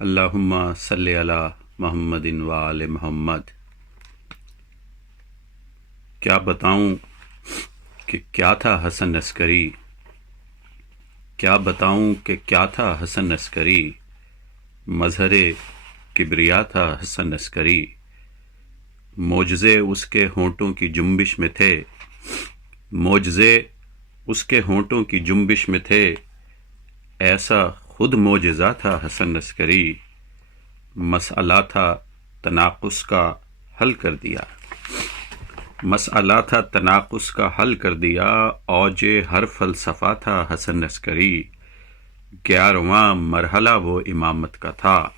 اللہم صلی علی محمد و آل محمد۔ کیا بتاؤں کہ کیا تھا حسن عسکری، کیا بتاؤں کہ کیا تھا حسن عسکری، مظہر کبریا تھا حسن عسکری۔ معجزے اس کے ہونٹوں کی جنبش میں تھے، معجزے اس کے ہونٹوں کی جنبش میں تھے، ایسا خود معجزہ تھا حسن عسکری۔ مسئلہ تھا تناقض کا حل کر دیا، مسئلہ تھا تناقض کا حل کر دیا، اوج ہر فلسفہ تھا حسن عسکری۔ 11واں مرحلہ وہ امامت کا تھا،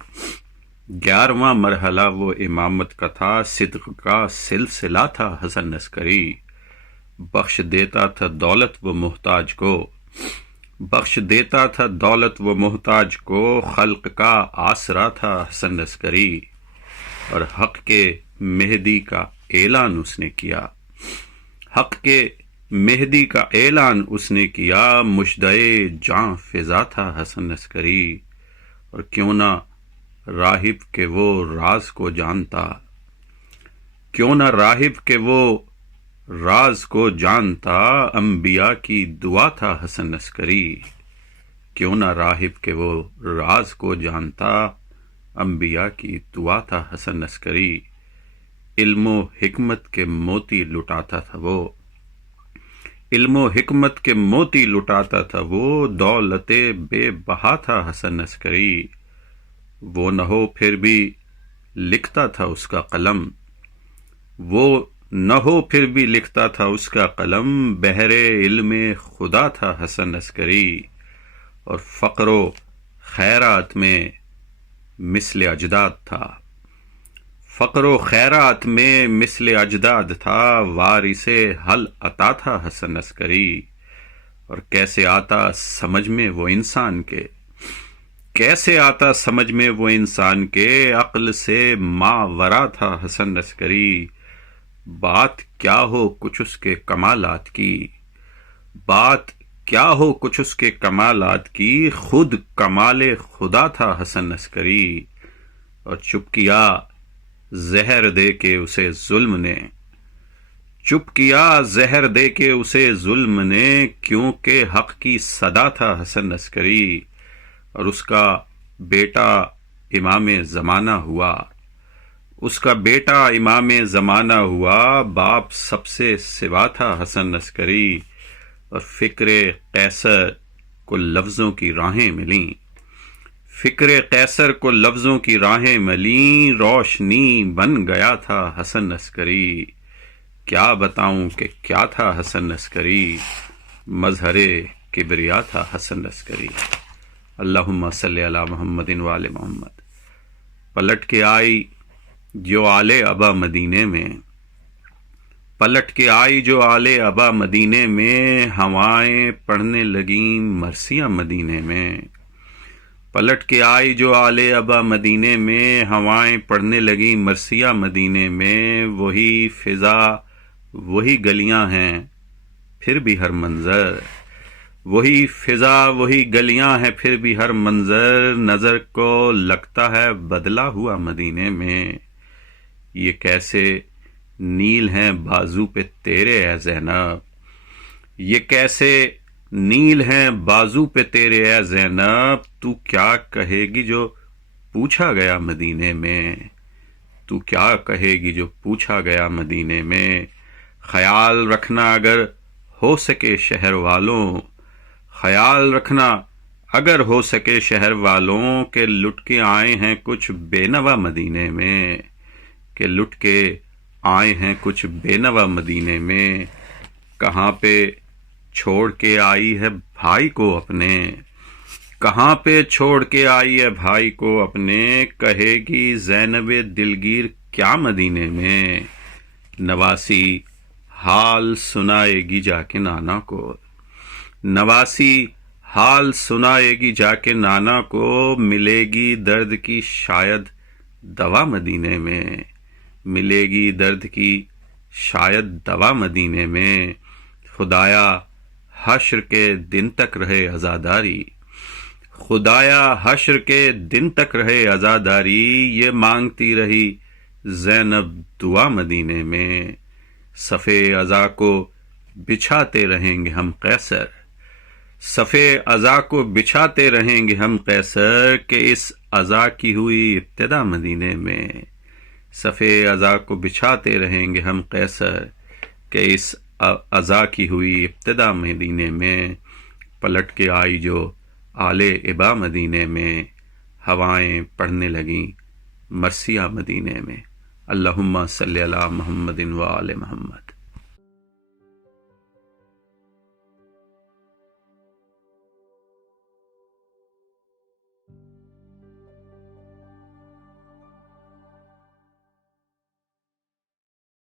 11واں مرحلہ وہ امامت کا تھا، صدق کا سلسلہ تھا حسن عسکری۔ بخش دیتا تھا دولت و محتاج کو، بخش دیتا تھا دولت و محتاج کو، خلق کا آسرا تھا حسن عسکری۔ اور حق کے مہدی کا اعلان اس نے کیا، حق کے مہدی کا اعلان اس نے کیا، مژدۂ جاں فضا تھا حسن عسکری۔ اور کیوں نہ راہب کے وہ راز کو جانتا، کیوں نہ راہب کے وہ راز کو جانتا، انبیاء کی دعا تھا حسن عسکری۔ کیوں نہ راہب کے وہ راز کو جانتا، انبیاء کی دعا تھا حسن عسکری۔ علم و حکمت کے موتی لٹاتا تھا وہ، علم و حکمت کے موتی لٹاتا تھا وہ، دولت بے بہا تھا حسن عسکری۔ وہ نہ ہو پھر بھی لکھتا تھا اس کا قلم، وہ نہ ہو پھر بھی لکھتا تھا اس کا قلم، بحر علم خدا تھا حسن عسکری۔ اور فقر و خیرات میں مثل اجداد تھا، فقر و خیرات میں مثل اجداد تھا، وارث حل عطا تھا حسن عسکری۔ اور کیسے آتا سمجھ میں وہ انسان کے، کیسے آتا سمجھ میں وہ انسان کے، عقل سے ماورا تھا حسن عسکری۔ بات کیا ہو کچھ اس کے کمالات کی، بات کیا ہو کچھ اس کے کمالات کی، خود کمال خدا تھا حسن عسکری۔ اور چپ کیا زہر دے کے اسے ظلم نے، چپ کیا زہر دے کے اسے ظلم نے، کیونکہ حق کی صدا تھا حسن عسکری۔ اور اس کا بیٹا امام زمانہ ہوا، اس کا بیٹا امام زمانہ ہوا، باپ سب سے سوا تھا حسن عسکری۔ اور فکر قیصر کو لفظوں کی راہیں ملیں، فکر قیصر کو لفظوں کی راہیں ملیں، روشنی بن گیا تھا حسن عسکری۔ کیا بتاؤں کہ کیا تھا حسن عسکری، مظہر کبریا تھا حسن عسکری۔ اللہم صلی علی محمد و آل محمد۔ پلٹ کے آئی جو آل ابا مدینے میں، پلٹ کے آئی جو آل ابا مدینے میں، ہوائیں پڑھنے لگیں مرثیہ مدینے میں۔ پلٹ کے آئی جو آل ابا مدینے میں، ہوائیں پڑھنے لگیں مرثیہ مدینے میں، وہی فضا وہی گلیاں ہیں پھر بھی ہر منظر، وہی فضا وہی گلیاں ہیں پھر بھی ہر منظر، نظر کو لگتا ہے بدلا ہوا مدینے میں۔ یہ کیسے نیل ہیں بازو پہ تیرے اے زینب، یہ کیسے نیل ہیں بازو پہ تیرے اے زینب، تو کیا کہے گی جو پوچھا گیا مدینے میں، تو کیا کہے گی جو پوچھا گیا مدینے میں۔ خیال رکھنا اگر ہو سکے شہر والوں، خیال رکھنا اگر ہو سکے شہر والوں، کہ لٹ کے آئے ہیں کچھ بے نوا مدینے میں، کہ لٹ کے آئے ہیں کچھ بے نوا مدینے میں۔ کہاں پہ چھوڑ کے آئی ہے بھائی کو اپنے، کہاں پہ چھوڑ کے آئی ہے بھائی کو اپنے، کہے گی زینب دلگیر کیا مدینے میں۔ نواسی حال سنائے گی جا کے نانا کو، نواسی حال سنائے گی جا کے نانا کو، ملے گی درد کی شاید دوا مدینے میں، ملے گی درد کی شاید دوا مدینے میں۔ خدایا حشر کے دن تک رہے عزاداری، خدایا حشر کے دن تک رہے عزاداری، یہ مانگتی رہی زینب دعا مدینے میں، صفِ عزا کو بچھاتے رہیں گے ہم قیصر، صفِ عزا کو بچھاتے رہیں گے ہم قیصر، کہ اس عزا کی ہوئی ابتدا مدینے میں، صفِ عزا کو بچھاتے رہیں گے ہم قیصر، کہ اس عزا کی ہوئی ابتدا مدینے میں، پلٹ کے آئی جو آل ابا مدینے میں، ہوائیں پڑھنے لگیں مرثیہ مدینے میں۔ اللہم صلی علی محمد و آل محمد۔